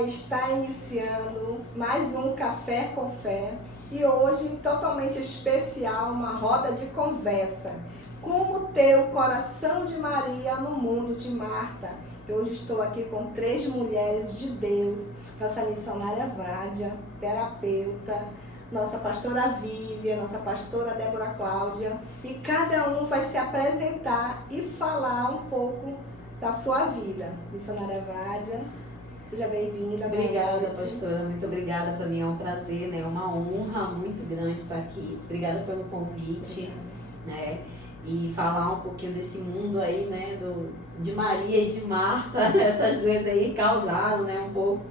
está iniciando mais um Café com Fé e hoje totalmente especial, uma roda de conversa. Como ter o coração de Maria no mundo de Marta. Eu hoje estou aqui com 3 mulheres de Deus, nossa missionária Vádia, terapeuta, nossa pastora Vívia, nossa pastora Débora Cláudia, e cada um vai se apresentar e falar um pouco da sua vida. Missionária Vádia, seja bem-vinda. Obrigada, pastora, muito obrigada. Para mim é um prazer, né? É uma honra muito grande estar aqui. Obrigada pelo convite, né? E falar um pouquinho desse mundo aí, né? De Maria e de Marta, essas duas aí causaram, né? Um pouco.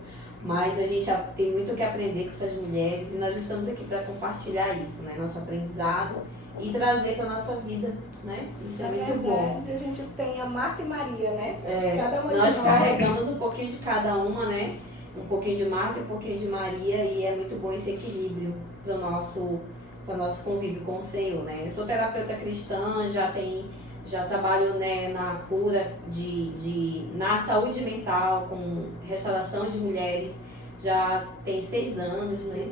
Mas a gente tem muito o que aprender com essas mulheres e nós estamos aqui para compartilhar isso, né? Nosso aprendizado e trazer para a nossa vida, né? Isso é muito bom. A gente tem a Marta e Maria, né? Cada uma nós carregamos um pouquinho de cada uma, né? Um pouquinho de Marta e um pouquinho de Maria, e é muito bom esse equilíbrio para o nosso convívio com o Senhor, né? Eu sou terapeuta cristã, já trabalho, né, na cura na saúde mental, com restauração de mulheres, já tem 6 anos, né?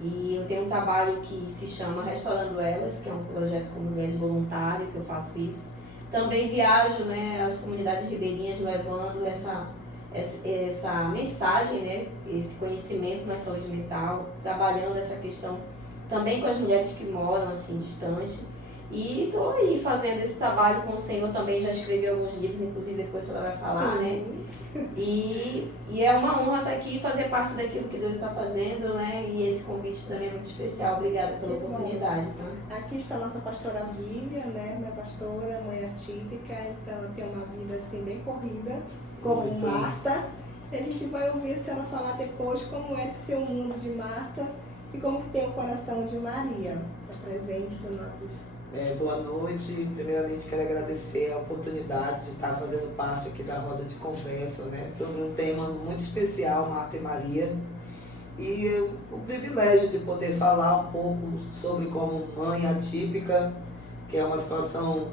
E eu tenho um trabalho que se chama Restaurando Elas, que é um projeto com mulheres voluntárias, que eu faço isso. Também viajo, né, às comunidades ribeirinhas levando essa mensagem, né, esse conhecimento na saúde mental, trabalhando essa questão também com as mulheres que moram assim distante. E estou aí fazendo esse trabalho com o Senhor também, já escrevi alguns livros, inclusive depois a senhora vai falar, né? E é uma honra estar aqui e fazer parte daquilo que Deus está fazendo, né? E esse convite para mim é muito especial. Obrigada pela oportunidade. Tá? Aqui está a nossa pastora Vívia, né? Minha pastora, mãe atípica, então eu tenho uma vida assim bem corrida, como Marta. E a gente vai ouvir a senhora falar depois como é ser o mundo de Marta e como que tem o coração de Maria. Está presente para nossos... Boa noite. Primeiramente quero agradecer a oportunidade de estar fazendo parte aqui da roda de conversa, né, sobre um tema muito especial, Marta e Maria. E o privilégio de poder falar um pouco sobre como mãe atípica, que é uma situação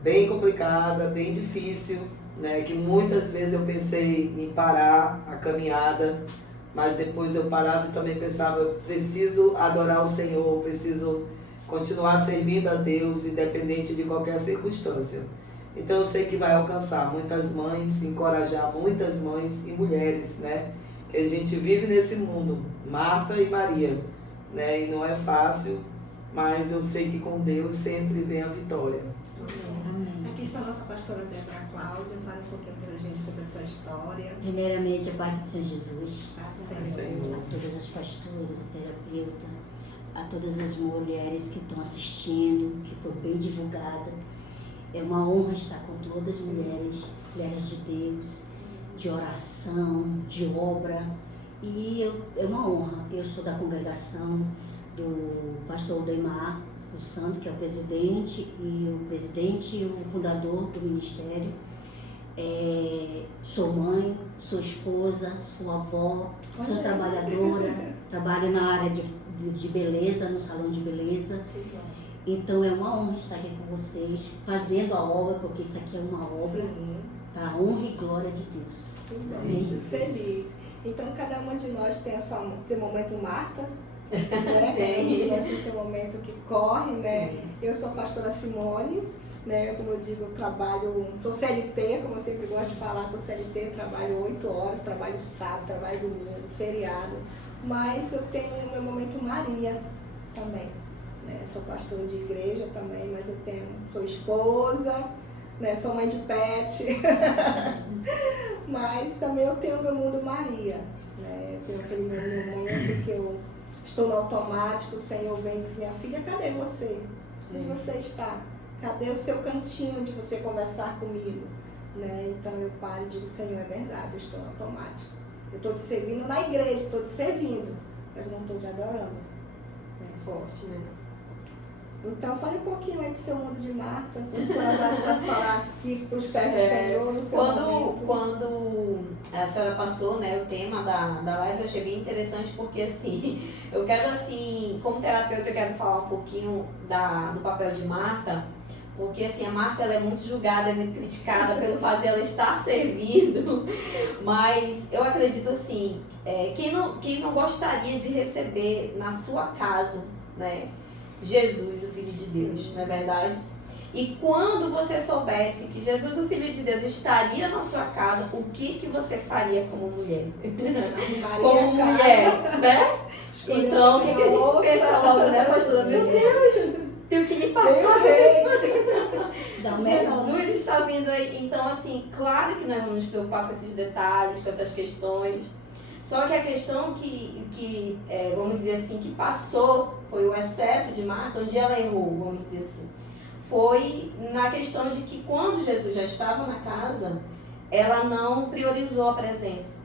bem complicada, bem difícil, né, que muitas vezes eu pensei em parar a caminhada, mas depois eu parava e também pensava, eu preciso adorar o Senhor, preciso continuar servindo a Deus, independente de qualquer circunstância. Então eu sei que vai alcançar muitas mães, encorajar muitas mães e mulheres, né? Que a gente vive nesse mundo, Marta e Maria, né? E não é fácil, mas eu sei que com Deus sempre vem a vitória. Amém. Aqui está a nossa pastora Débora Cláudia, fala um pouquinho para a gente sobre a sua história. Primeiramente, a paz do Senhor Jesus, Senhor. a todas as pastoras, a terapeuta, a todas as mulheres que estão assistindo, que foi bem divulgada. É uma honra estar com todas as mulheres de Deus, de oração, de obra. E é uma honra. Eu sou da congregação do pastor Odeimar do Santo, que é o presidente e o fundador do ministério. Sou mãe, sou esposa, sou avó, sou trabalhadora, trabalho na área de beleza, no salão de beleza. Então é uma honra estar aqui com vocês, fazendo a obra, porque isso aqui é uma obra para a honra e glória de Deus. Amém. Feliz. Então cada uma de nós tem seu momento Marta, né? Cada uma de nós tem seu momento que corre, né? Eu sou a pastora Simone, né? Como eu digo, sou CLT, como eu sempre gosto de falar, sou CLT, trabalho 8 horas, trabalho sábado, trabalho domingo, feriado. Mas eu tenho meu momento Maria também, né? Sou pastora de igreja também, mas sou esposa, né? Sou mãe de pet, mas também eu tenho meu mundo Maria, né? Eu tenho aquele meu momento que eu estou no automático, o Senhor vem e diz, minha filha, cadê você? Onde você está? Cadê o seu cantinho de você conversar comigo? Né? Então eu paro e digo, Senhor, é verdade, eu estou no automático. Eu estou te servindo na igreja, estou te servindo, mas não estou te adorando. É forte, né? Então, fale um pouquinho aí do seu mundo de Marta, quando a senhora vai falar aqui para os pés do Senhor, no seu momento. Quando a senhora passou, né, o tema da live, eu achei bem interessante, porque assim, eu quero assim, como terapeuta, eu quero falar um pouquinho do papel de Marta, Porque assim, a Marta ela é muito julgada, é muito criticada pelo fato de ela estar servindo, mas eu acredito assim, quem não gostaria de receber na sua casa, né, Jesus, o Filho de Deus, não é verdade? E quando você soubesse que Jesus, o Filho de Deus, estaria na sua casa, o que você faria como mulher? Como mulher, né? Então, o que a gente pensa logo, né, pastora? Meu Deus, tenho que limpar a casa. Jesus está vindo aí. Então, assim, claro que nós vamos nos preocupar com esses detalhes, com essas questões. Só que a questão que vamos dizer assim, que passou, foi o excesso de Marta, onde ela errou, vamos dizer assim. Foi na questão de que quando Jesus já estava na casa, ela não priorizou a presença.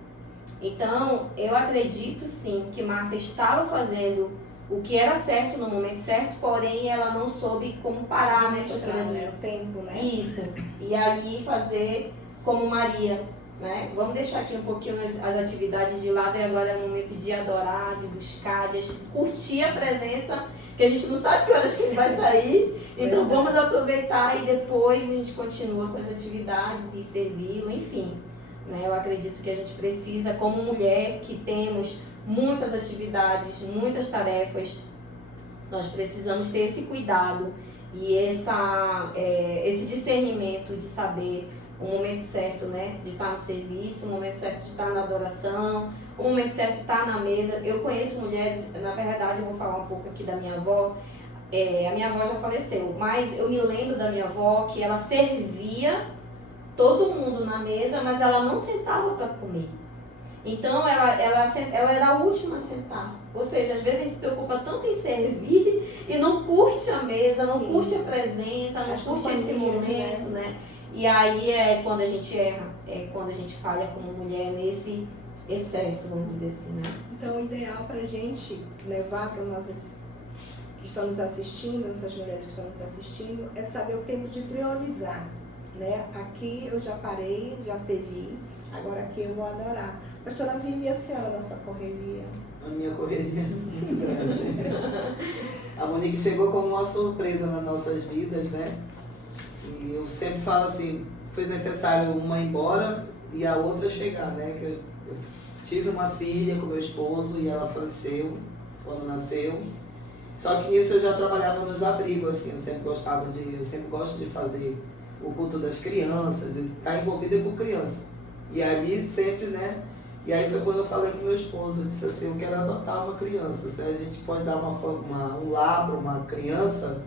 Então, eu acredito sim que Marta estava fazendo o que era certo no momento certo, porém ela não soube como parar, né? O tempo, né? Isso. E ali fazer como Maria, né? Vamos deixar aqui um pouquinho as atividades de lado e agora é o momento de adorar, de buscar, de curtir a presença, que a gente não sabe que horas que ele vai sair. Então vamos aproveitar e depois a gente continua com as atividades e servi-lo, enfim. Né? Eu acredito que a gente precisa, como mulher que temos muitas atividades, muitas tarefas, nós precisamos ter esse cuidado e esse discernimento de saber o momento certo, né, de estar no serviço, o momento certo de estar na adoração, o momento certo de estar na mesa. Eu conheço mulheres, na verdade eu vou falar um pouco aqui da minha avó, a minha avó já faleceu, mas eu me lembro da minha avó que ela servia todo mundo na mesa, mas ela não sentava para comer. Então ela era a última a sentar. Ou seja, às vezes a gente se preocupa tanto em servir e não curte a mesa, não curte a presença, não curte esse momento, né? E aí é quando a gente erra, é quando a gente falha como mulher nesse excesso, vamos dizer assim, né? Então, o ideal para a gente levar para nós que estão nos assistindo, essas mulheres que estão nos assistindo, é saber o tempo de priorizar, né? Aqui eu já parei, já servi, agora aqui eu vou adorar. Pastora Vivi, a senhora nessa correria? A minha correria é muito grande. A Monique chegou como uma surpresa nas nossas vidas, né? E eu sempre falo assim, foi necessário uma ir embora e a outra chegar, né? Que eu tive uma filha com meu esposo e ela faleceu quando nasceu. Só que nisso eu já trabalhava nos abrigos, assim, eu sempre gosto de fazer o culto das crianças, e estar envolvida com criança. E ali sempre, né? E aí foi quando eu falei com meu esposo, eu disse assim, eu quero adotar uma criança, se a gente pode dar um lar para uma criança,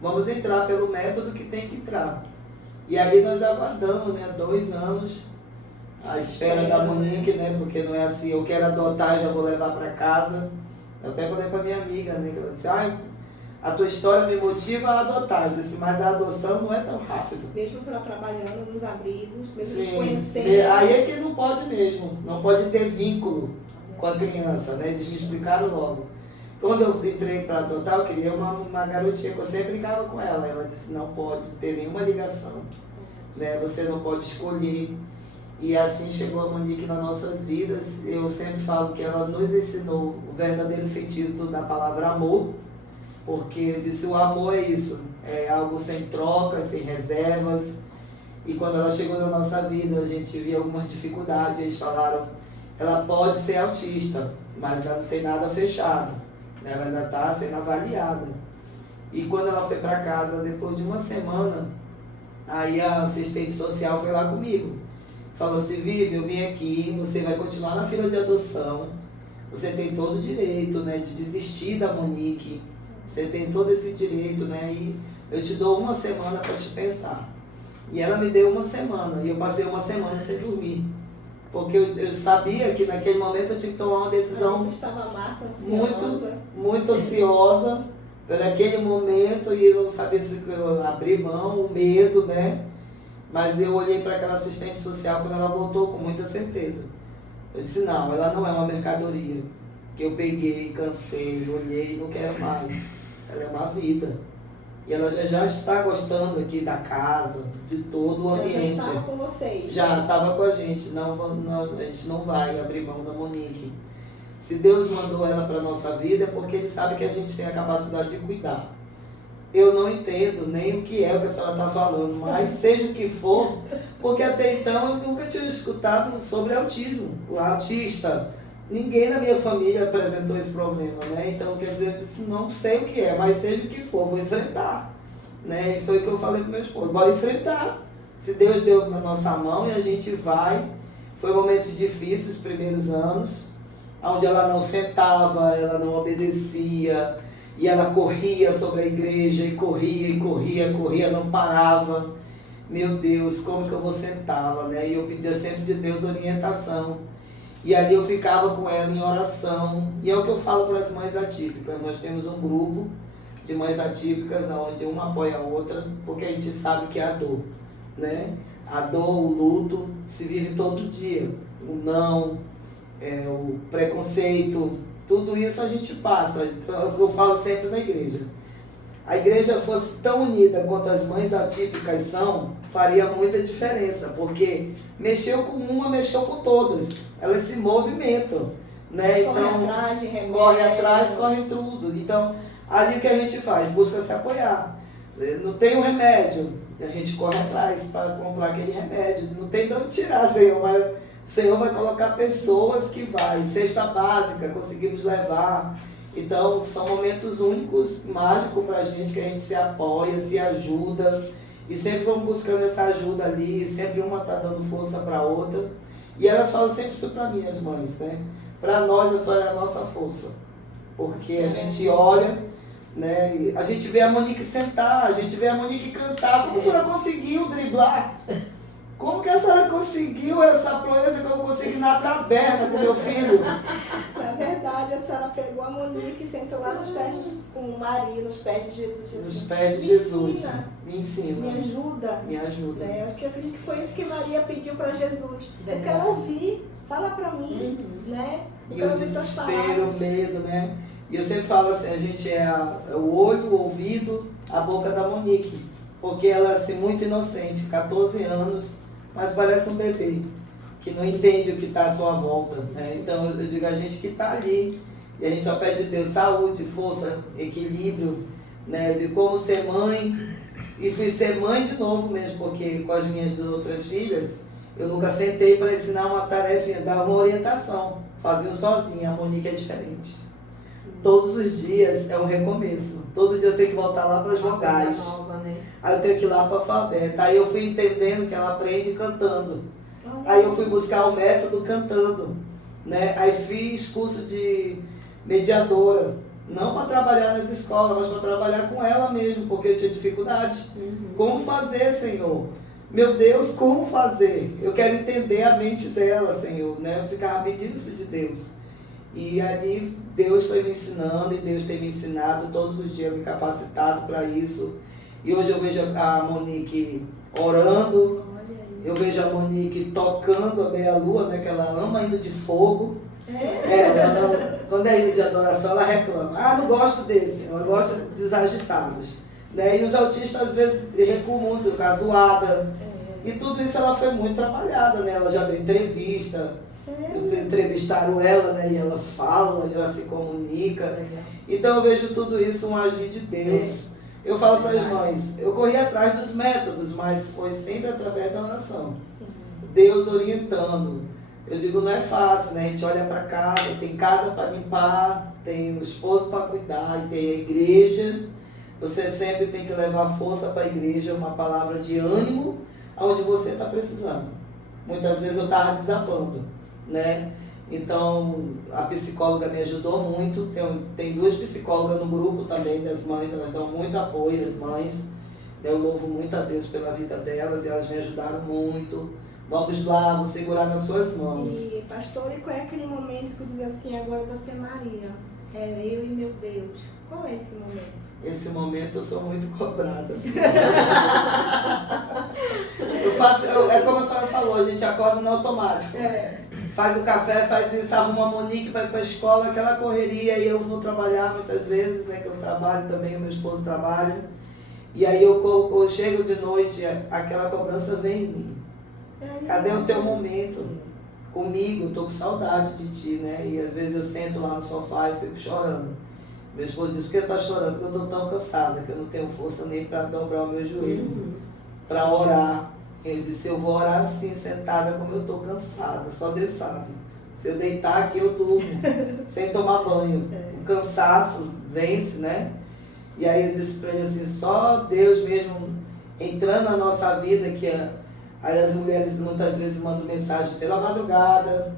vamos entrar pelo método que tem que entrar. E ali nós aguardamos, né, 2 anos, à espera da Monique, né, porque não é assim, eu quero adotar, já vou levar para casa. Eu até falei para minha amiga, né, que ela disse, a tua história me motiva a adotar. Eu disse, mas a adoção não é tão rápido. Mesmo você trabalhando nos abrigos, mesmo Sim, conhecendo. aí é que não pode mesmo, não pode ter vínculo com a criança, né? Eles me explicaram logo. Quando eu entrei para adotar, eu queria uma garotinha que eu sempre brincava com ela. Ela disse, não pode ter nenhuma ligação, né? Você não pode escolher. E assim chegou a Monique nas nossas vidas. Eu sempre falo que ela nos ensinou o verdadeiro sentido da palavra amor. Porque eu disse, o amor é isso, é algo sem trocas, sem reservas. E quando ela chegou na nossa vida, a gente via algumas dificuldades. Eles falaram, ela pode ser autista, mas ela não tem nada fechado, né? Ela ainda está sendo avaliada. E quando ela foi para casa, depois de uma semana, aí a assistente social foi lá comigo. Falou assim, Vivi, eu vim aqui, você vai continuar na fila de adoção, você tem todo o direito, né, de desistir da Monique. Você tem todo esse direito, né? E eu te dou uma semana para te pensar. E ela me deu uma semana. E eu passei uma semana sem dormir. Porque eu sabia que naquele momento eu tinha que tomar uma decisão estava Marta ansiosa. muito ansiosa por aquele momento. E eu não sabia se eu abrir mão, o medo, né? Mas eu olhei para aquela assistente social quando ela voltou com muita certeza. Eu disse, não, ela não é uma mercadoria. Que eu peguei, cansei, olhei, não quero mais. Ela é uma vida. E ela já está gostando aqui da casa, de todo o ambiente. Já estava com vocês. Já estava com a gente. Não, a gente não vai abrir mão da Monique. Se Deus mandou ela para a nossa vida é porque Ele sabe que a gente tem a capacidade de cuidar. eu não entendo nem o que é o que a senhora está falando, mas seja o que for, porque até então eu nunca tinha escutado sobre autismo, o autista. Ninguém na minha família apresentou esse problema, né? Então, quer dizer, eu disse, não sei o que é, mas seja o que for, vou enfrentar. Né? E foi o que eu falei com meu esposo, bora enfrentar. Se Deus deu na nossa mão e a gente vai. Foi momentos difíceis os primeiros anos, onde ela não sentava, ela não obedecia, e ela corria sobre a igreja, e corria, não parava. Meu Deus, como que eu vou sentá-la, né? E eu pedia sempre de Deus orientação. E ali eu ficava com ela em oração. E é o que eu falo para as mães atípicas. Nós temos um grupo de mães atípicas, onde uma apoia a outra, porque a gente sabe que é a dor, né? A dor, o luto, se vive todo dia. O não, o preconceito, tudo isso a gente passa. Então, é o que eu falo sempre na igreja. A igreja fosse tão unida quanto as mães atípicas são, faria muita diferença, porque mexeu com uma, mexeu com todas. Elas se movimentam, né? Corre Então, atrás de remédio. corre atrás, corre tudo. Então, ali o que a gente faz? Busca se apoiar. Não tem um remédio, a gente corre atrás para comprar aquele remédio. Não tem de onde tirar, Senhor, mas o Senhor vai colocar pessoas que vai. Cesta básica, conseguimos levar. Então, são momentos únicos, mágicos para a gente, que a gente se apoia, se ajuda. E sempre vamos buscando essa ajuda ali, sempre uma está dando força para a outra. E elas falam sempre isso para mim, as mães, né? Para nós, a senhora é a nossa força. Porque a gente olha, né? E a gente vê a Monique sentar, a gente vê a Monique cantar. Como a senhora conseguiu driblar? Como que a senhora conseguiu essa proeza que eu não consegui na taberna com meu filho? Na verdade, a senhora pegou a Monique e sentou lá nos pés, com Maria, nos pés de Jesus. Nos assim, pés de "Me Jesus. ensina, Me ensina. Me ajuda. Me ajuda. Né? Acho que eu acredito que foi isso que Maria pediu para Jesus. Verdade. Eu quero ouvir, fala para mim, né? Eu E quero o ouvir tuas desespero, o palavras. medo, né? E eu sempre falo assim, a gente é o olho, o ouvido, a boca da Monique. Porque ela é assim, muito inocente, 14 anos, mas parece um bebê, que não entende o que está à sua volta. Né? Então eu digo, a gente que está ali, e a gente só pede de Deus saúde, força, equilíbrio, né? De como ser mãe. E fui ser mãe de novo mesmo, porque com as minhas outras filhas, eu nunca sentei para ensinar uma tarefa, dar uma orientação. Fazia sozinha, a Monique é diferente. Todos os dias é um recomeço. Todo dia eu tenho que voltar lá para as Uma coisa vogais. nova, né? Aí eu tenho que ir lá para o alfabeto. Aí eu fui entendendo que ela aprende cantando. Aí eu fui buscar o método cantando. Né? Aí fiz curso de mediadora. Não para trabalhar nas escolas, mas para trabalhar com ela mesmo, porque eu tinha dificuldade. Como fazer, Senhor? Meu Deus, como fazer? Eu quero entender a mente dela, Senhor. Né? Eu ficava pedindo isso de Deus. E ali Deus foi me ensinando, e Deus tem me ensinado todos os dias, me capacitado para isso. E hoje eu vejo a Monique orando, eu vejo a Monique tocando a meia-lua, né, que ela ama hino de fogo. Quando é hino de adoração, ela reclama. Ah, não gosto desse, ela gosta dos agitados. Né? E os autistas às vezes recuam muito, com a zoada. E tudo isso ela foi muito trabalhada, né? Ela já deu entrevista. Entrevistaram ela, né? E ela fala, ela se comunica. Então eu vejo tudo isso um agir de Deus. Eu falo para as mães, eu corri atrás dos métodos, mas foi sempre através da oração. Deus orientando. Eu digo, não é fácil, né? A gente olha para casa, tem casa para limpar, tem o esposo para cuidar, e tem a igreja. Você sempre tem que levar força para a igreja, uma palavra de ânimo, aonde você está precisando. Muitas vezes eu estava desabando, né? Então, a psicóloga me ajudou muito. Tem 2 psicólogas no grupo também das mães, elas dão muito apoio às mães. Eu louvo muito a Deus pela vida delas e elas me ajudaram muito. Vamos lá, vou segurar nas suas mãos. E, pastor, e qual é aquele momento que diz assim, agora você é Maria, eu e meu Deus? Qual é esse momento? Esse momento eu sou muito cobrada. Assim. É como a senhora falou, a gente acorda no automático. Faz o café, faz isso, arruma a Monique para ir para a escola, aquela correria, e eu vou trabalhar muitas vezes, né, que eu trabalho também, o meu esposo trabalha. E aí eu chego de noite, aquela cobrança vem em mim. Cadê o teu momento comigo? Eu tô com saudade de ti, né? E às vezes eu sento lá no sofá e fico chorando. Meu esposo disse, por que tá chorando? Porque eu estou tão cansada, que eu não tenho força nem para dobrar o meu joelho, para orar. Ele disse, eu vou orar assim, sentada, como eu estou cansada, só Deus sabe. Se eu deitar aqui, eu durmo, sem tomar banho. O cansaço vence, né? E aí eu disse para ele assim, só Deus mesmo entrando na nossa vida, que aí as mulheres muitas vezes mandam mensagem pela madrugada,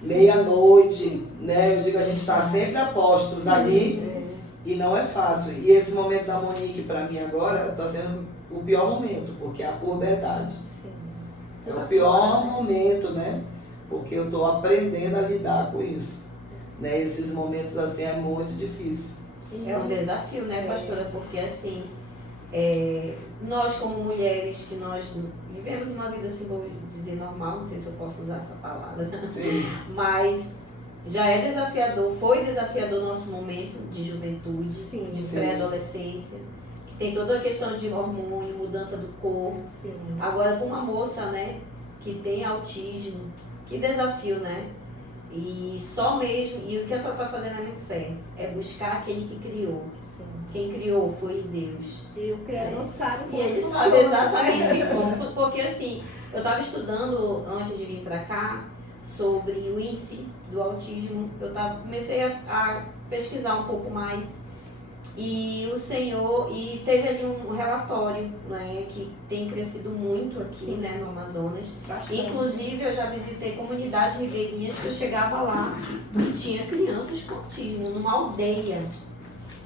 meia-noite, né? Eu digo, a gente está sempre a postos ali e não é fácil. E esse momento da Monique para mim agora está sendo o pior momento, porque é a puberdade. É o pior momento, né? Porque eu estou aprendendo a lidar com isso. Né? Esses momentos assim é muito difícil. É um desafio, né, pastora? Porque assim, nós como mulheres que nós vivemos uma vida, assim, vou dizer normal, não sei se eu posso usar essa palavra, Sim. mas já é desafiador, foi desafiador nosso momento de juventude, Sim, de sim. pré-adolescência, que tem toda a questão de hormônio, mudança do corpo. Sim. Agora com uma moça, né, que tem autismo, que desafio, né? E só mesmo, e o que a senhora está fazendo é muito certo, é buscar aquele que criou. Quem criou foi Deus. E o Criador sabe E como ele funciona. sabe exatamente como, porque assim, eu estava estudando antes de vir para cá sobre o índice do autismo, comecei a pesquisar um pouco mais e o Senhor, e teve ali um relatório, né, que tem crescido muito aqui, Sim. né, no Amazonas. Bastante. Inclusive eu já visitei comunidades ribeirinhas que eu chegava lá e tinha crianças com autismo, numa aldeia.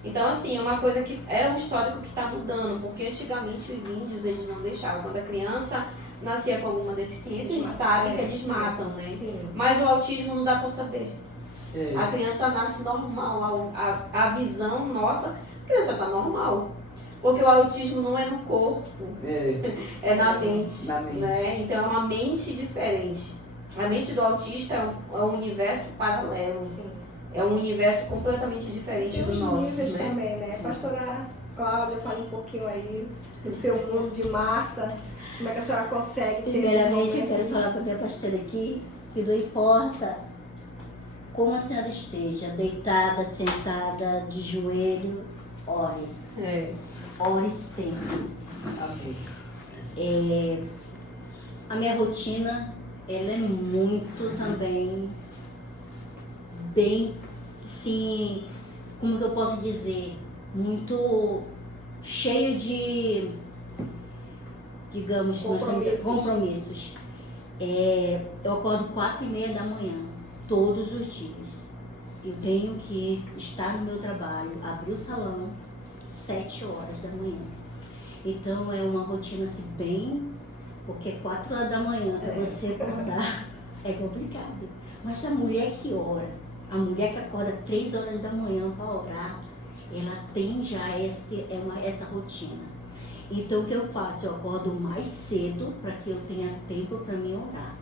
Então, assim, é uma coisa que é um histórico que está mudando, porque antigamente os índios, eles não deixavam. Quando a criança nascia com alguma deficiência, a gente sabe que eles matam, né? Sim. Mas o autismo não dá para saber. É. A criança nasce normal, a visão nossa, a criança está normal. Porque o autismo não é no corpo, é na mente. Na mente. Né? Então é uma mente diferente. A mente do autista é um universo paralelo. Sim. É um universo completamente diferente Tem do os nosso, níveis né? também, né? Pastora Cláudia, fala um pouquinho aí do seu mundo de Marta. Como é que a senhora consegue ter esse Primeiramente, eu quero momento? falar para a minha pastora aqui que não importa como a senhora esteja, deitada, sentada, de joelho, ore. Ore sempre. Amém. A minha rotina, ela é muito também bem, sim, como que eu posso dizer, muito cheio de, digamos, compromissos. Eu acordo 4h30 da manhã, todos os dias. Eu tenho que estar no meu trabalho, abrir o salão 7 horas da manhã. Então é uma rotina assim bem, porque 4 horas da manhã para você acordar é complicado. Mas a mulher que ora, a mulher que acorda 3 horas da manhã para orar, ela tem já essa rotina. Então o que eu faço? Eu acordo mais cedo para que eu tenha tempo para me orar.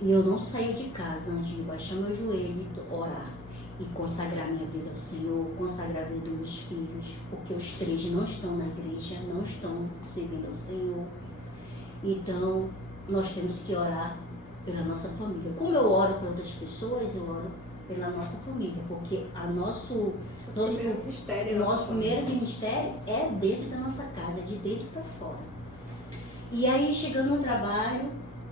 E eu não saio de casa antes de baixar meu joelho e orar. E consagrar minha vida ao Senhor, consagrar a vida dos meus filhos, porque os 3 não estão na igreja, não estão servindo ao Senhor. Então, nós temos que orar pela nossa família. Como eu oro para outras pessoas, eu oro pela nossa família, porque nosso primeiro ministério é dentro da nossa casa, de dentro para fora. E aí, chegando no trabalho,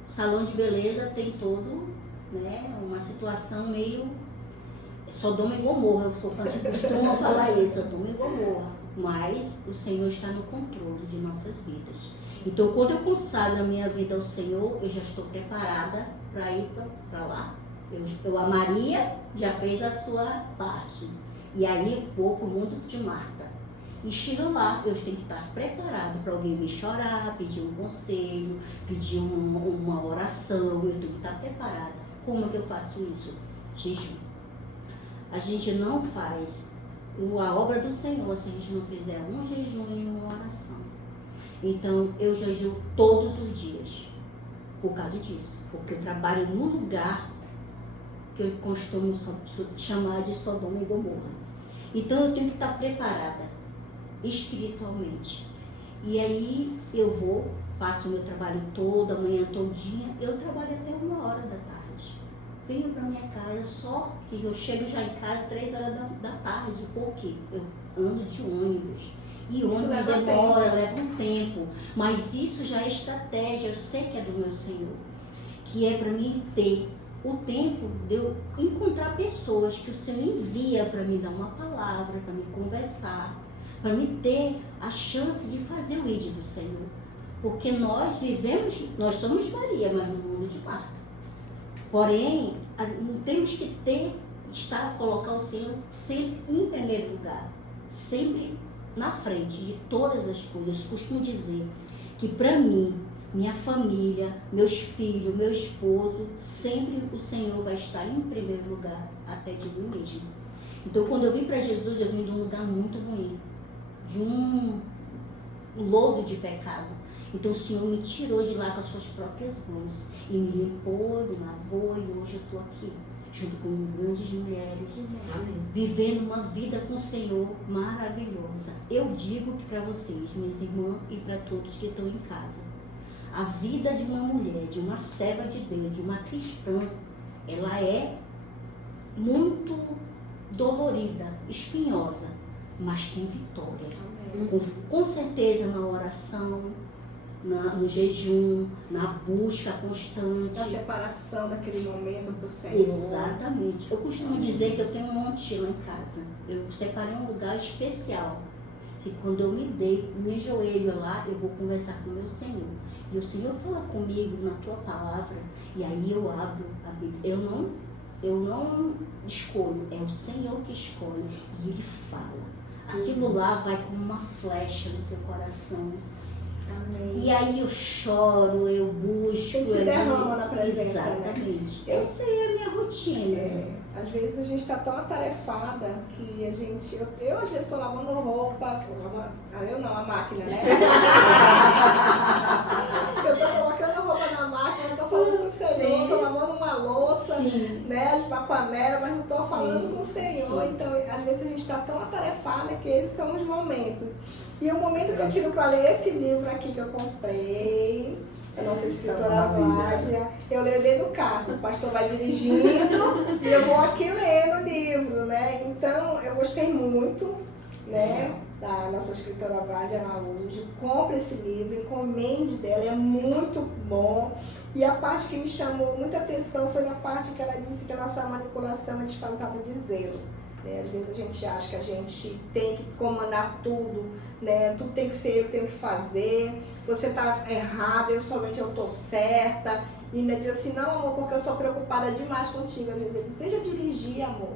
salão de beleza tem todo, né, uma situação meio Sodoma e Gomorra, eu costumo falar isso, Sodoma e Gomorra, mas o Senhor está no controle de nossas vidas. Então, quando eu consagro a minha vida ao Senhor, eu já estou preparada para ir para lá. A Maria já fez a sua parte, e aí vou para o mundo de Marta. E chego lá, eu tenho que estar preparado para alguém vir chorar, pedir um conselho, pedir uma oração, eu tenho que estar preparada. Como é que eu faço isso? Jejum. A gente não faz a obra do Senhor se a gente não fizer um jejum e uma oração. Então, eu jejuo todos os dias por causa disso. Porque eu trabalho num lugar que eu costumo chamar de Sodoma e Gomorra. Então, eu tenho que estar preparada espiritualmente. E aí, faço o meu trabalho todo, amanhã todinha, eu trabalho até 1h da tarde. venham para minha casa, só que eu chego já em casa 3 horas da tarde, porque eu ando de ônibus. E o ônibus leva demora, leva um tempo. Mas isso já é estratégia, eu sei que é do meu Senhor. Que é para mim ter o tempo de eu encontrar pessoas que o Senhor envia para me dar uma palavra, para me conversar, para me ter a chance de fazer o ID do Senhor. Porque nós somos Maria, mas no mundo de Marta. Porém, temos que colocar o Senhor sempre em primeiro lugar, sempre na frente de todas as coisas. Eu costumo dizer que para mim, minha família, meus filhos, meu esposo, sempre o Senhor vai estar em primeiro lugar, até de mim mesmo. Então, quando eu vim para Jesus, eu vim de um lugar muito ruim, de um lodo de pecado. Então, o Senhor me tirou de lá com as suas próprias mãos e me limpou, me lavou, e hoje eu estou aqui, junto com grandes mulheres, vivendo uma vida com o Senhor maravilhosa. Eu digo que para vocês, minhas irmãs, e para todos que estão em casa, a vida de uma mulher, de uma serva de Deus, de uma cristã, ela é muito dolorida, espinhosa, mas tem vitória. Com certeza na oração, no jejum, na busca constante. Na separação daquele momento para o Senhor. Exatamente. Eu costumo dizer que eu tenho um monte lá em casa. Eu separei um lugar especial. Que quando eu me ajoelho lá, eu vou conversar com o meu Senhor. E o Senhor fala comigo na tua palavra, e aí eu abro a Bíblia. Eu não escolho, é o Senhor que escolhe. E Ele fala. Aquilo lá vai como uma flecha no teu coração. Amém. E aí eu choro, eu busco. Tem que se derrama na presença, exatamente. né? Essa é a minha rotina. Às vezes a gente está tão atarefada que a gente... Eu às vezes estou lavando roupa, eu não, a máquina, né? Eu estou colocando a roupa na máquina, estou falando com o Senhor, estou lavando uma louça, né, de papanélia, mas não estou falando com o Senhor. Sim. Então, às vezes a gente está tão atarefada que esses são os momentos. E o momento que eu tiro para ler esse livro aqui que eu comprei, a nossa escritora Vládia, eu leio dentro do carro, o pastor vai dirigindo e eu vou aqui lendo o livro, né? Então, eu gostei muito, né, da nossa escritora Vládia Araújo. Compre esse livro, encomende dela, é muito bom. E a parte que me chamou muita atenção foi na parte que ela disse que a nossa manipulação é disfarçada de zelo. Às vezes a gente acha que a gente tem que comandar tudo, né? Tudo tem que ser eu tenho que fazer, você está errado, somente eu estou certa. E ainda diz assim, não amor, porque eu sou preocupada demais contigo. Às vezes ele diz, deixa eu dirigir, amor.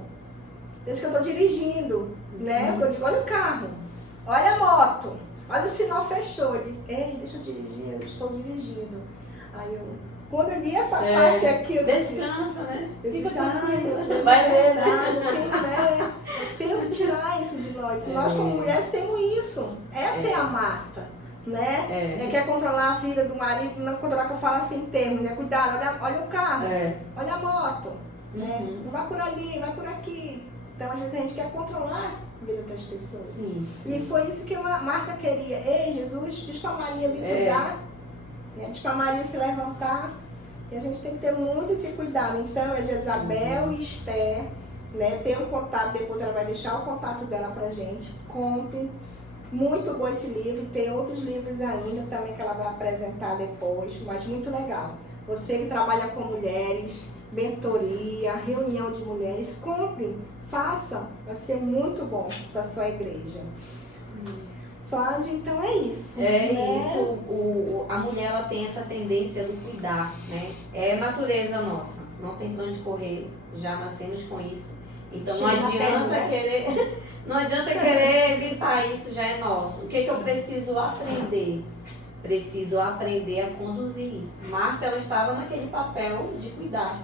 Deixa que eu estou dirigindo, né? Porque eu digo, olha o carro, olha a moto, olha o sinal fechou. Ele diz, ei, deixa eu dirigir, eu estou dirigindo. Aí quando eu li essa parte aqui, eu disse... Descansa, né? Eu disse, meu Deus, vai ler, verdade, eu tenho que tirar isso de nós. Nós, como mulheres, temos isso. Essa é a Marta, né? Quer controlar a vida do marido, não controlar, que eu falo assim em termos, né? Cuidado, olha o carro, olha a moto, né? Não vai por ali, vai por aqui. Então, às vezes, a gente quer controlar a vida das pessoas. Sim. E foi isso que a Marta queria. Ei, Jesus, diz pra Maria vir cuidar, né? Diz pra Maria se levantar. E a gente tem que ter muito esse cuidado. Então, é Jezabel e Esther, né? Tem um contato, depois ela vai deixar o contato dela pra gente. Compre. Muito bom esse livro. Tem outros livros ainda também que ela vai apresentar depois, mas muito legal. Você que trabalha com mulheres, mentoria, reunião de mulheres, compre, faça. Vai ser muito bom para sua igreja. Flávia, então é isso. Isso, a mulher ela tem essa tendência do cuidar, né? É natureza nossa, não tem plano de correr, já nascemos com isso. Então não adianta querer evitar isso, já é nosso. O que eu preciso aprender? Preciso aprender a conduzir isso. Marta, ela estava naquele papel de cuidar,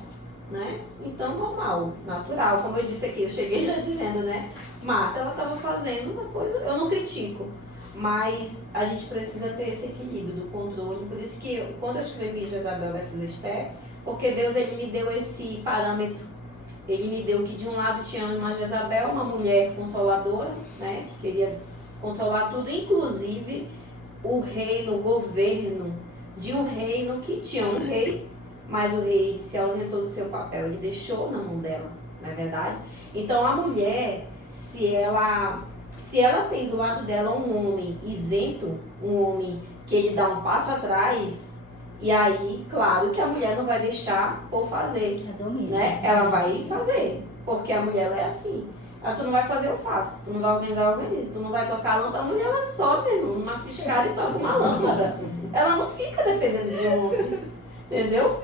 né? Então, normal, natural. Como eu disse aqui, eu cheguei já dizendo, né? Marta, ela estava fazendo uma coisa, eu não critico. Mas a gente precisa ter esse equilíbrio do controle. Por isso que quando eu escrevi Jezabel versus Esther, porque Deus ele me deu esse parâmetro. Ele me deu que de um lado tinha uma Jezabel, uma mulher controladora, né, que queria controlar tudo, inclusive o reino, o governo de um reino que tinha um rei mas o rei se ausentou do seu papel, ele deixou na mão dela, não é verdade? Então a mulher, se ela tem do lado dela um homem isento, um homem que ele dá um passo atrás, e aí, claro que a mulher não vai deixar por fazer, né? Ela vai fazer, porque a mulher ela é assim. Tu não vai fazer, eu faço. Tu não vai organizar, eu organizo. Tu não vai tocar a lâmpada, a mulher ela sobe, irmão, numa piscada e toca uma lâmpada. Ela não fica dependendo de um homem, entendeu?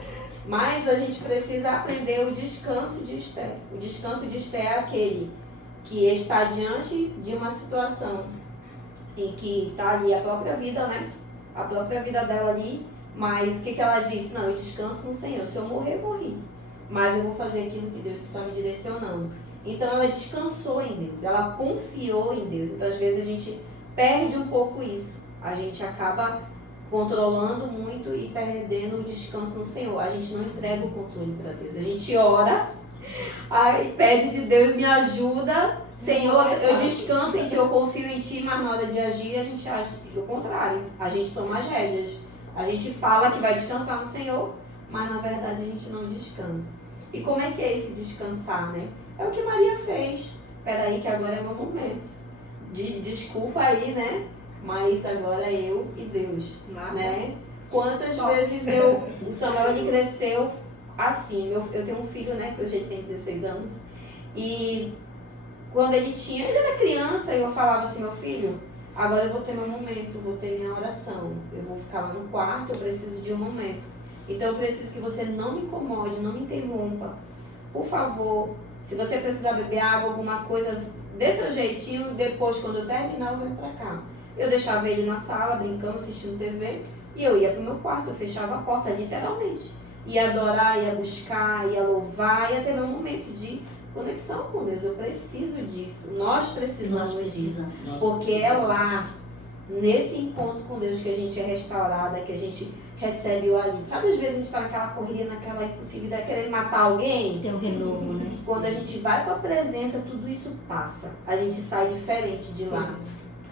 Mas a gente precisa aprender o descanso de Esther. O descanso de Esther é aquele que está diante de uma situação em que está ali a própria vida, né? A própria vida dela ali. Mas o que ela disse? Não, eu descanso no Senhor. Se eu morrer, morri. Mas eu vou fazer aquilo que Deus está me direcionando. Então ela descansou em Deus, ela confiou em Deus. Então às vezes a gente perde um pouco isso. A gente acaba controlando muito e perdendo o descanso no Senhor. A gente não entrega o controle para Deus. A gente ora, aí pede de Deus, me ajuda. Senhor, eu descanso em Ti, eu confio em Ti, mas na hora de agir a gente age do contrário. A gente toma as rédeas. A gente fala que vai descansar no Senhor, mas na verdade a gente não descansa. E como é que é esse descansar, né? É o que Maria fez. Peraí que agora é meu momento. Desculpa aí, né? Mas agora é eu e Deus, né? Quantas vezes o Samuel ele cresceu assim. Eu tenho um filho, né? Que hoje ele tem 16 anos. E quando ele era criança, eu falava assim, meu filho, agora eu vou ter meu momento, vou ter minha oração. Eu vou ficar lá no quarto, eu preciso de um momento. Então eu preciso que você não me incomode, não me interrompa. Por favor, se você precisar beber água, alguma coisa, dê seu jeitinho, depois quando eu terminar eu venho pra cá. Eu deixava ele na sala, brincando, assistindo TV, e eu ia pro meu quarto, eu fechava a porta, literalmente. Ia adorar, ia buscar, ia louvar, ia ter meu momento de conexão com Deus. Eu preciso disso, nós precisamos disso, porque é lá, nesse encontro com Deus, que a gente é restaurada, que a gente recebe o alívio. Sabe, às vezes a gente está naquela corrida, naquela impossibilidade, querendo matar alguém? Tem um renovo, né? Quando a gente vai para a presença, tudo isso passa. A gente sai diferente de lá.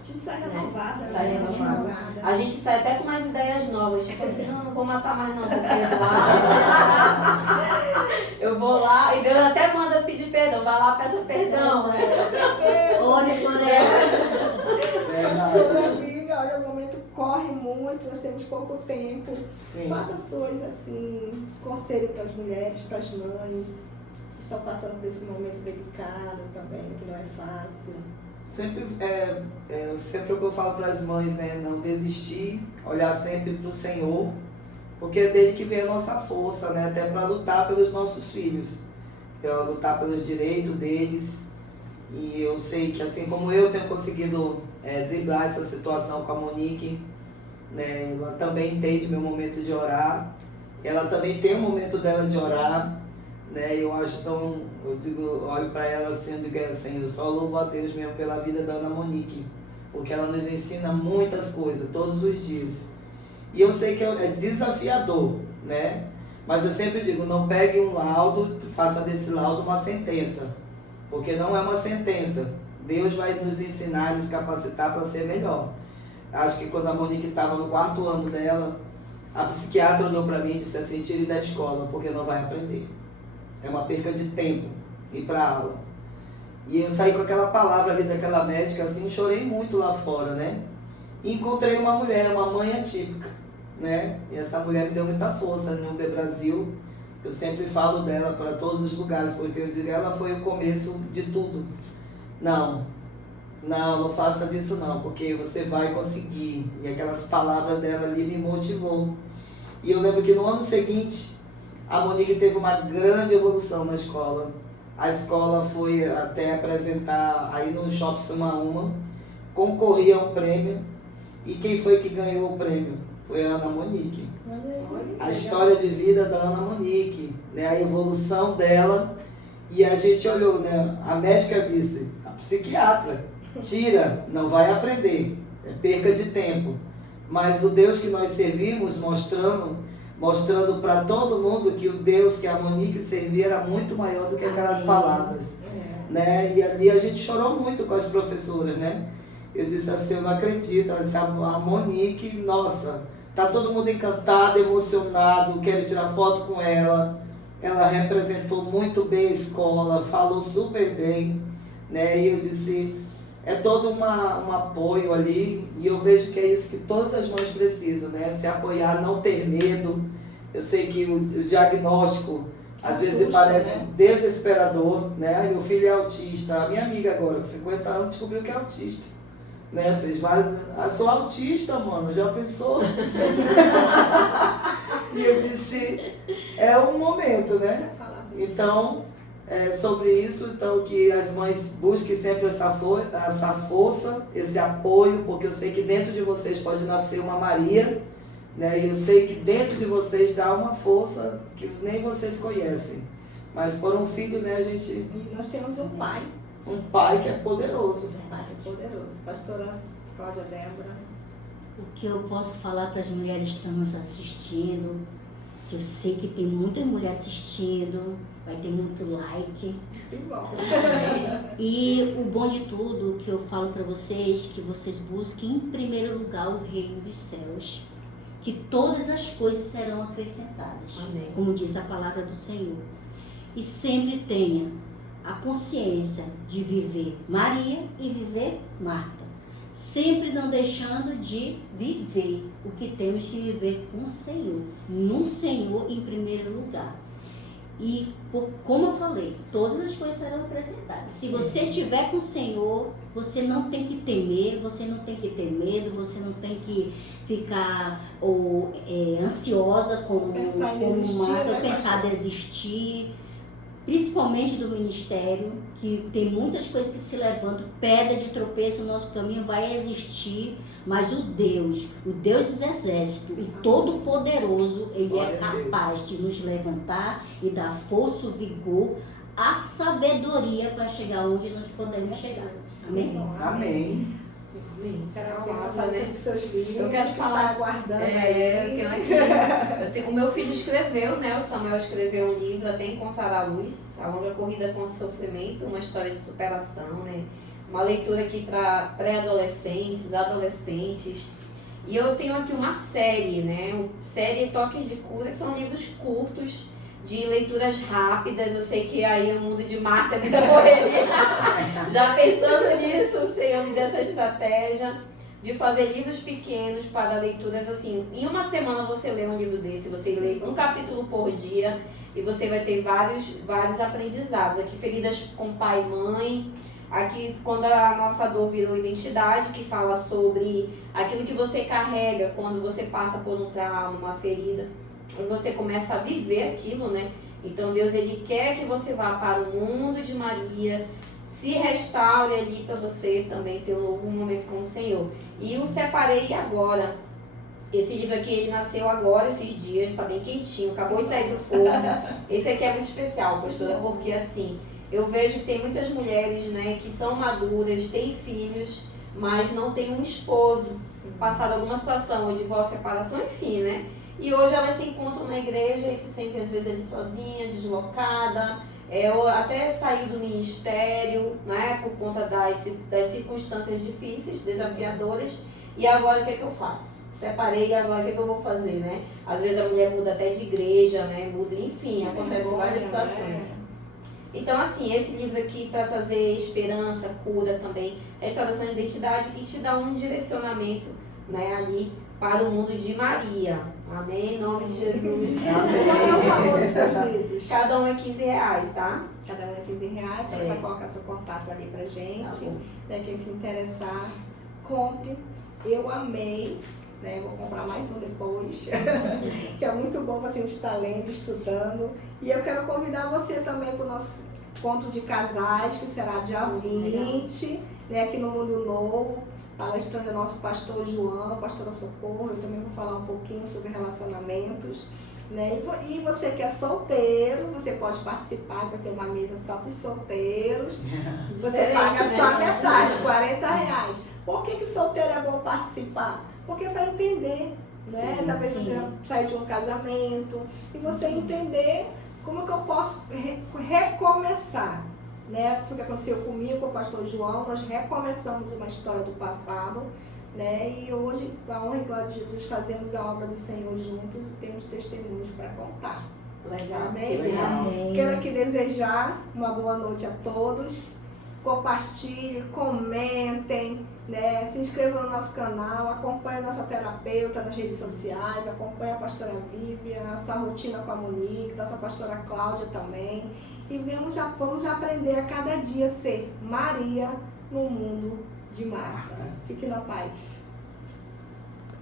A gente sai renovada. Sai renovada. A gente sai até com umas ideias novas. Tipo assim, não vou matar mais não, vou perdoar. Eu vou lá, e Deus até manda pedir perdão. Vai lá, peça perdão, né? Ore por ela. Olha, o momento corre muito, nós temos pouco tempo. Sim. Faça suas, assim, conselho para as mulheres, para as mães que estão passando por esse momento delicado também, que não é fácil. Sempre o que eu falo para as mães, né? Não desistir, olhar sempre para o Senhor, porque é dele que vem a nossa força, né? Até para lutar pelos nossos filhos, para lutar pelos direitos deles. E eu sei que assim como eu tenho conseguido driblar essa situação com a Monique, né? Ela também entende meu momento de orar, ela também tem o momento dela de orar, né? Eu acho tão, olho para ela assim, eu digo assim, eu só louvo a Deus mesmo pela vida da Ana Monique, porque ela nos ensina muitas coisas todos os dias. E eu sei que é desafiador, né? Mas eu sempre digo, não pegue um laudo, faça desse laudo uma sentença, porque não é uma sentença. Deus vai nos ensinar e nos capacitar para ser melhor. Acho que quando a Monique estava no 4º ano dela, a psiquiatra olhou para mim e disse assim, tire da escola, porque não vai aprender. É uma perca de tempo ir para a aula. E eu saí com aquela palavra ali daquela médica, assim, chorei muito lá fora, né? E encontrei uma mulher, uma mãe atípica, né? E essa mulher me deu muita força no UB Brasil. Eu sempre falo dela para todos os lugares, porque eu digo, ela foi o começo de tudo. Não faça disso não, porque você vai conseguir. E aquelas palavras dela ali me motivou. E eu lembro que no ano seguinte, a Monique teve uma grande evolução na escola. A escola foi até apresentar aí no Shopping Sumaúma, concorria a um prêmio, e quem foi que ganhou o prêmio? Foi a Ana Monique. A história de vida da Ana Monique, né? A evolução dela, e a gente olhou, né? A médica disse, a psiquiatra, tira, não vai aprender, é perca de tempo. Mas o Deus que nós servimos, mostrando para todo mundo que o Deus que a Monique servia era muito maior do que aquelas palavras. Né? E ali a gente chorou muito com as professoras, né? Eu disse assim, eu não acredito. Ela disse, a Monique, nossa, Tá todo mundo encantado, emocionado, quero tirar foto com ela. Ela representou muito bem a escola, falou super bem, né? E eu disse, é todo um apoio ali, e eu vejo que é isso que todas as mães precisam, né? Se apoiar, não ter medo. Eu sei que o diagnóstico, às vezes, parece desesperador, né? Meu filho é autista, a minha amiga agora, com 50 anos, descobriu que é autista. Né? Fez várias. Ah, sou autista, mano, já pensou? E eu disse, é um momento, né? Então, sobre isso, então que as mães busquem sempre essa força, esse apoio, porque eu sei que dentro de vocês pode nascer uma Maria, né? E eu sei que dentro de vocês dá uma força que nem vocês conhecem. Mas por um filho, né, a gente. E nós temos um pai. Um pai que é poderoso. Um pai que é poderoso. Pastora Cláudia Débora. O que eu posso falar para as mulheres que estão nos assistindo, que eu sei que tem muita mulher assistindo, vai ter muito like. Que bom. E o bom de tudo que eu falo para vocês, que vocês busquem em primeiro lugar o reino dos céus, que todas as coisas serão acrescentadas, Amém. como diz a palavra do Senhor. E sempre tenha a consciência de viver Maria e viver Marta. Sempre não deixando de viver o que temos que viver com o Senhor. No Senhor em primeiro lugar. E, como eu falei, todas as coisas serão acrescentadas. Se você estiver com o Senhor, você não tem que temer, você não tem que ter medo, você não tem que ficar ansiosa como Marta, pensar em desistir. Principalmente do ministério, que tem muitas coisas que se levantam, pedra de tropeço, o nosso caminho vai existir, mas o Deus dos exércitos, e todo-poderoso, Ele é capaz de nos levantar e dar força, o vigor, a sabedoria para chegar onde nós podemos chegar. Amém? Amém. Quero fazer os seus livros. Eu quero falar. Aguardando O meu filho escreveu, né? O Samuel escreveu um livro, Até Encontrar a Luz, A Longa Corrida contra o Sofrimento, uma história de superação, né? Uma leitura aqui para pré-adolescentes, adolescentes. E eu tenho aqui uma série, né? Série Toques de Cura, que são livros curtos, de leituras rápidas. Eu sei que aí o mundo de Marta é muita correria. Já pensando nisso, o Senhor me deu essa estratégia de fazer livros pequenos para leituras assim. Em uma semana você lê um livro desse, você lê um capítulo por dia e você vai ter vários aprendizados. Aqui, Feridas com Pai e Mãe. Aqui, quando a nossa dor virou identidade, que fala sobre aquilo que você carrega quando você passa por um trauma, uma ferida. Você começa a viver aquilo, né? Então Deus, Ele quer que você vá para o mundo de Maria, se restaure ali para você também ter um novo momento com o Senhor. E eu separei agora. Esse livro aqui, ele nasceu agora, esses dias, está bem quentinho, acabou de sair do forno. Esse aqui é muito especial, pastora, porque assim, eu vejo que tem muitas mulheres, né, que são maduras, têm filhos, mas não têm um esposo, passaram alguma situação, ou divórcio, separação, enfim, né? E hoje elas se encontram na igreja e se sentem às vezes ali sozinha, deslocada, ou até sair do ministério, né, por conta das circunstâncias difíceis, desafiadoras. E agora o que é que eu faço? Separei e agora o que é que eu vou fazer, né? Às vezes a mulher muda até de igreja, né, muda, enfim, acontecem várias situações. Então, assim, esse livro aqui para trazer esperança, cura também, restauração de identidade e te dar um direcionamento, né, ali para o mundo de Maria. Amém? Em nome de Jesus. Amém. Qual é o valor dos seus livros? Cada um é R$15, tá? Cada um é R$15. Você vai colocar seu contato ali pra gente. Tá, né? Quem se interessar, compre. Eu amei. Né? Vou comprar mais um depois. Que é muito bom você estar lendo, estudando. E eu quero convidar você também para o nosso encontro de casais, que será dia 20, né? Aqui no Mundo Novo. Palestrando é nosso pastor João, pastora Socorro. Eu também vou falar um pouquinho sobre relacionamentos. Né? E você que é solteiro, você pode participar, vai ter uma mesa só para os solteiros. Você paga só a metade, R$40. Por que solteiro é bom participar? Porque é para entender, né? Sim, talvez sim. você sair de um casamento e você entender como que eu posso recomeçar. Né? Foi o que aconteceu comigo, com o pastor João. Nós recomeçamos uma história do passado, né? E hoje, com a honra e glória de Jesus, fazemos a obra do Senhor juntos e temos testemunhos para contar. Legal. Amém? Legal. Amém. Quero aqui desejar uma boa noite a todos. Compartilhem, comentem, né? Se inscrevam no nosso canal, acompanhe a nossa terapeuta nas redes sociais, acompanhe a pastora Vivian, a sua rotina com a Monique, nossa pastora Cláudia também. E vamos aprender a cada dia ser Maria no mundo de Marta. Fique na paz.